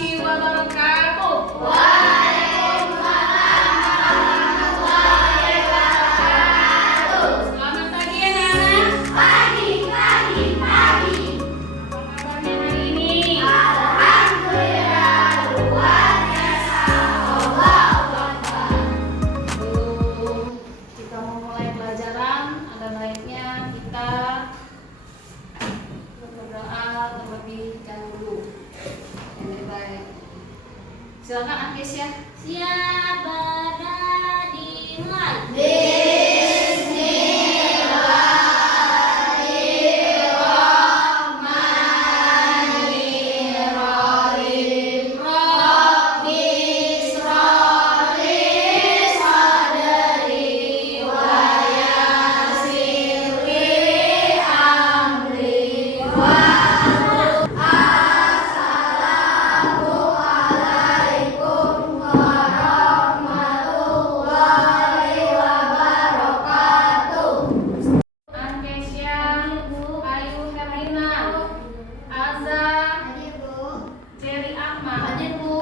warahmatullahi wabarakatuh. Selamat pagi anak-anak. Pagi. Apa kabarnya hari ini? Alhamdulillah, luar biasa. Allahu Akbar. Kita mau mulai pelajaran. Ada baiknya kita berdoa terlebih dahulu. Yang baik. Silakan Ankes ya. Siap, berani, mulai. Bismillahirrahmanirrahim. Rabbi ishrah li sadri wa yassir li amri Assalamualaikum warahmatullahi wabarakatuh. Ankesya, Ayu Herlina, Azza, Hadir, Bu. Cherry Ahmad, Hadir, Bu.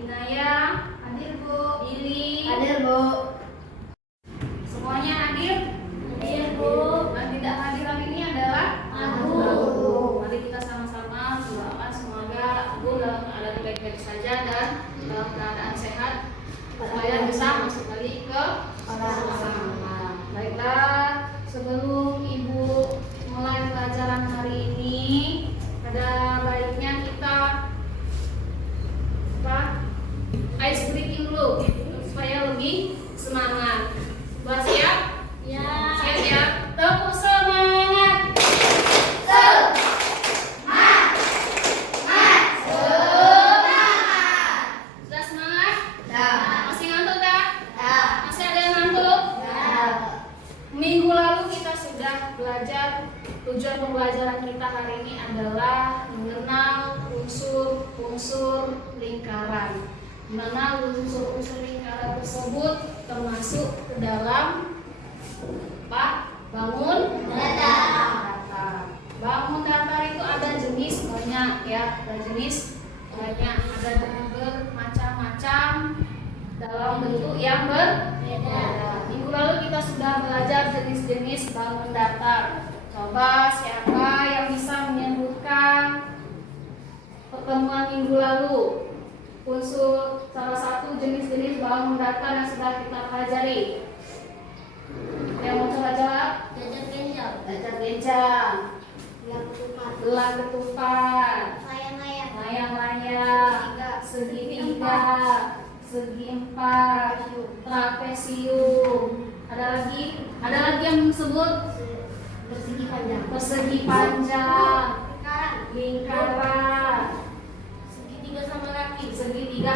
Inaya, Hadir, Bu. Ili, Hadir, Bu. semuanya hadir? Hadir, Bu. Yang tidak hadir hari ini adalah Abu. Mari kita sama-sama berdoa semoga Abu dalam keadaan baik-baik saja dan dalam keadaan sehat supaya bisa masuk lagi ke sama. Baiklah, sebelum Ibu mulai pelajaran hari ini, ada baiknya kita ice breaking dulu supaya lebih semangat. Buat siap? Ya. Siap ya? Tepuk semangat. Sudah semangat? Masih ngantuk tak? Masih ada yang ngantuk? Minggu lalu kita sudah belajar. Tujuan pembelajaran kita hari ini adalah mengenal unsur-unsur lingkaran. Di mana unsur-unsur lingkaran tersebut termasuk ke dalam bangun datar. Bangun datar itu ada jenis banyak ya, ada jenis banyak, ada bermacam-macam dalam bentuk yang berbeda. Minggu lalu kita sudah belajar jenis-jenis bangun datar. Coba siapa yang bisa menyebutkan pertemuan minggu lalu unsur salah satu jenis-jenis bangun datar yang sudah kita pelajari? Yang mau coba jawab? Jajar genjang, gelang ketupat, layang-layang, segitiga, segi empat, trapesium. Ada lagi yang disebut persegi panjang, lingkaran, segitiga sama kaki, segitiga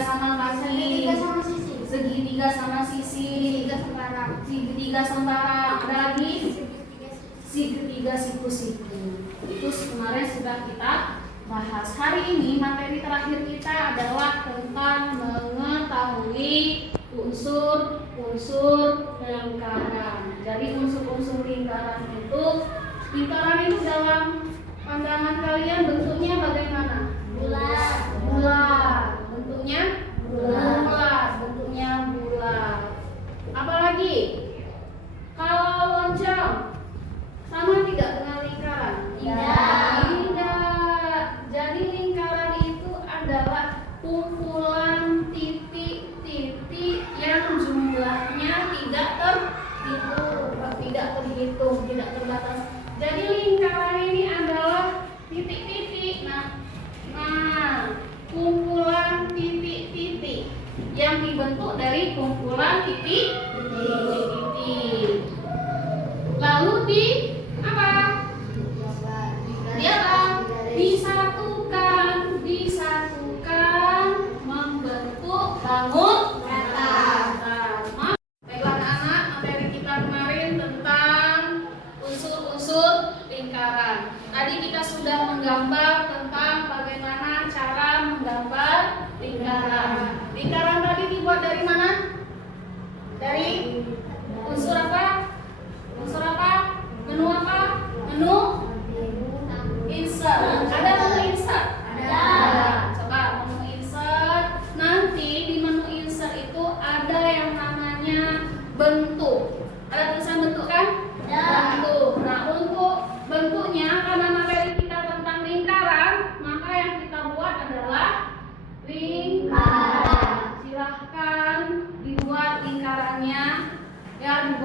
sama sisi, segitiga sembarang. Ada lagi segitiga siku-siku. Itu kemarin sudah kita bahas. Hari ini materi terakhir kita adalah tentang mengetahui unsur-unsur lingkaran. Jadi unsur-unsur lingkaran itu dalam pandangan kalian bentuknya bagaimana? Bulat. Bentuknya bulat. Apalagi kalau lonceng sama tidak dengan lingkaran? Tidak. Jadi lingkaran itu adalah kumpulan titik-titik yang jumlahnya tidak terhitung, tidak terbatas. Jadi lingkaran ini adalah titik-titik. Nah, kumpulan titik-titik yang dibentuk dari kumpulan titik-titik. Lalu disatukan membentuk bangun datar. Baiklah anak-anak, materi kita kemarin tentang unsur-unsur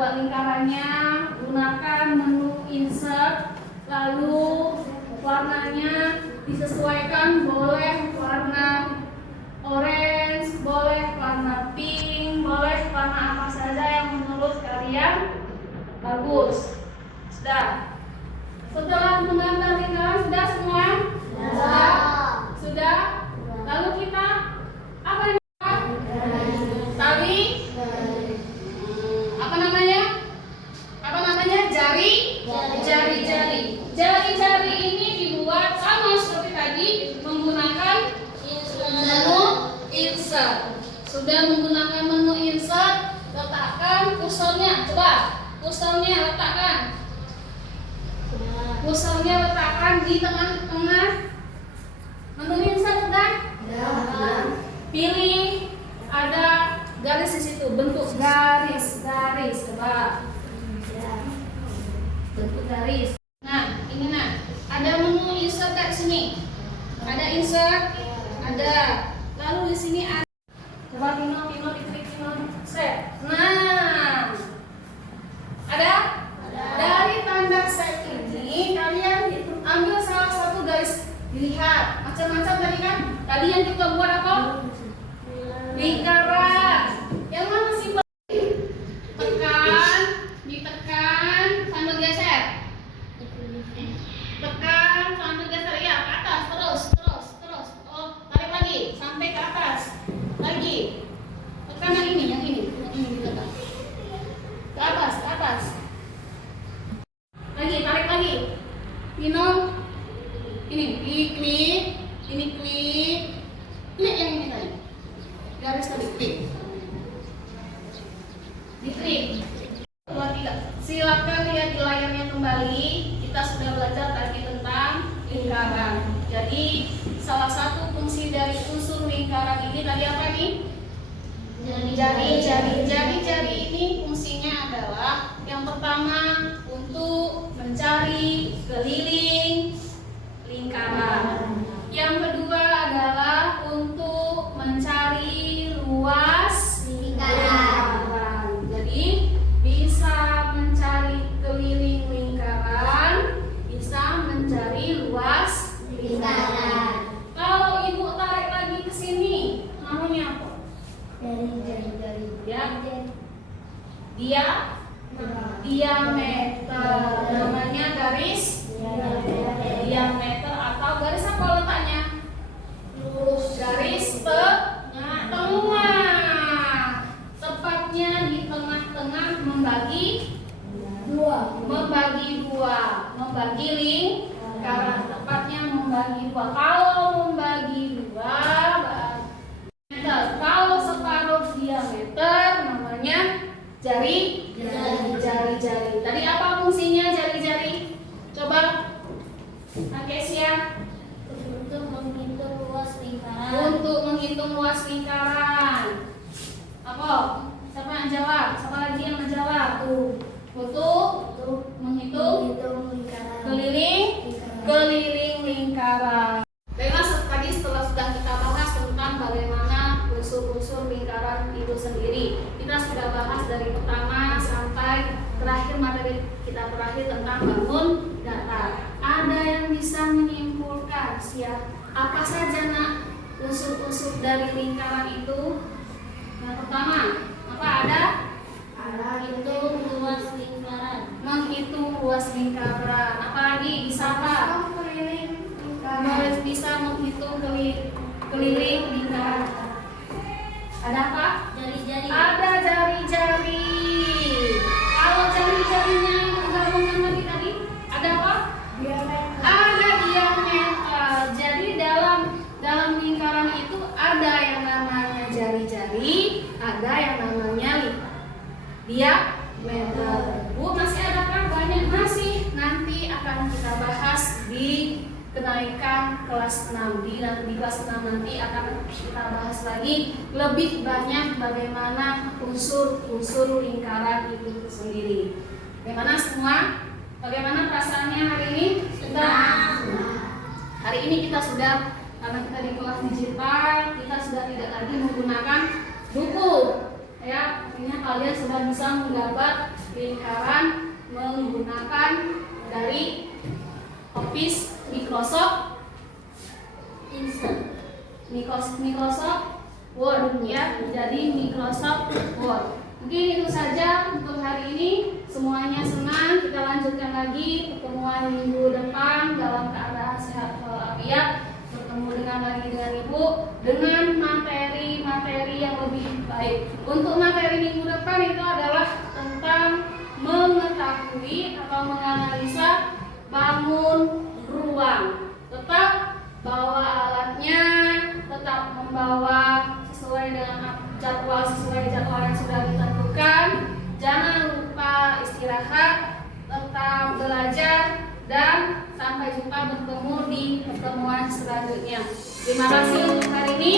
buat lingkarannya, gunakan menu insert, lalu warnanya disesuaikan, boleh warna orange, boleh warna pink, boleh warna apa saja yang menurut kalian bagus. Sudah. Setelah menggambar lingkaran sudah semua? Sudah. Sudah. Lalu kita apa ini? Tali. Apa namanya? Apa namanya? Jari. Jari-jari ini dibuat sama seperti tadi menggunakan menu insert. Sudah menggunakan menu insert, letakkan kursornya. Coba, kursornya letakkan. Kursornya letakkan di tengah-tengah menu insert sudah? Pilih ada garis di situ, bentuk garis. Coba. Bentuk garis. Nah, ini ada menu insert di sini. Ada insert, ada. Lalu di sini ada. Coba Tino diklik set. Nah, ada? Dari tanda set ini kalian ambil salah satu garis. Dilihat macam-macam tadi kan. Tadi yang kita buat apa? Lingkaran. Yang mana sih? Ditekan sambil geser. Tekan sambil geser ya, ke atas terus. Oh, tarik lagi sampai ke atas. Lagi. Tekan yang ini ditekan. Ke atas. Lagi, tarik lagi. Minum. Ini klik. Klik yang ini tadi. Garis tadi klik. Diklik. Silakan lihat di layarnya kembali. Kita sudah belajar tadi tentang lingkaran. Jadi salah satu fungsi dari unsur lingkaran ini tadi apa nih? Jari ini fungsinya adalah yang pertama untuk mencari keliling lingkaran. Yang kedua adalah untuk mencari luas lingkaran. Jadi bisa mencari keliling lingkaran, bisa mencari luas lingkaran. Kalau ibu tarik lagi ke sini, namanya apa? Diameter. Namanya garis diameter atau garis apa letaknya? Garis tengah. Tepatnya di tengah-tengah membagi membagi lingkaran. Tepatnya membagi dua. Kalau membagi dua meter. Kalau separuh diameter namanya jari. Tadi apa fungsinya jari-jari? Coba Akesia. Untuk menghitung luas lingkaran. Apa? Siapa yang jawab? Siapa lagi yang menjawab? Untuk menghitung keliling lingkaran. Baiklah, tadi setelah sudah kita bahas tentang bagaimana unsur-unsur lingkaran itu sendiri. Kita sudah bahas dari pertama sampai terakhir materi kita terakhir tentang bangun datar. Ada yang bisa menyimpulkan apa saja unsur-unsur dari lingkaran itu? Yang pertama, apa ada? Menghitung luas lingkaran. Apa lagi? Bisa apa? Bisa menghitung keliling lingkaran. Ada apa? Ada jari-jari. Kalau jari-jarinya menggabungkan tadi ada apa? Ada diameter. Jadi dalam lingkaran itu ada yang namanya jari-jari, ada yang namanya diameter. Bu, masih adakah? Banyak masih. Nanti akan kita bahas di kenaikan kelas 6. Di kelas 6 nanti akan kita bahas lagi lebih banyak bagaimana unsur-unsur lingkaran itu sendiri. Bagaimana semua? Bagaimana perasaannya hari ini? Hari ini kita sudah, karena kita di kelas digital, kita sudah tidak lagi menggunakan buku. Ya, artinya kalian sudah bisa menggambar lingkaran menggunakan dari Office Microsoft Word ya, jadi Microsoft Word. Mungkin itu saja untuk hari ini. Semuanya senang. Kita lanjutkan lagi pertemuan minggu depan dalam keadaan sehat walafiat. Bertemu dengan Ibu dengan materi-materi yang lebih baik. Untuk materi minggu depan itu adalah tentang mengetahui atau menganalisa bangun ruang. Tetap bawa alatnya, tetap membawa sesuai jadwal yang sudah ditentukan. Jangan lupa istirahat, tetap belajar, dan sampai jumpa bertemu di pertemuan selanjutnya. Terima kasih untuk hari ini.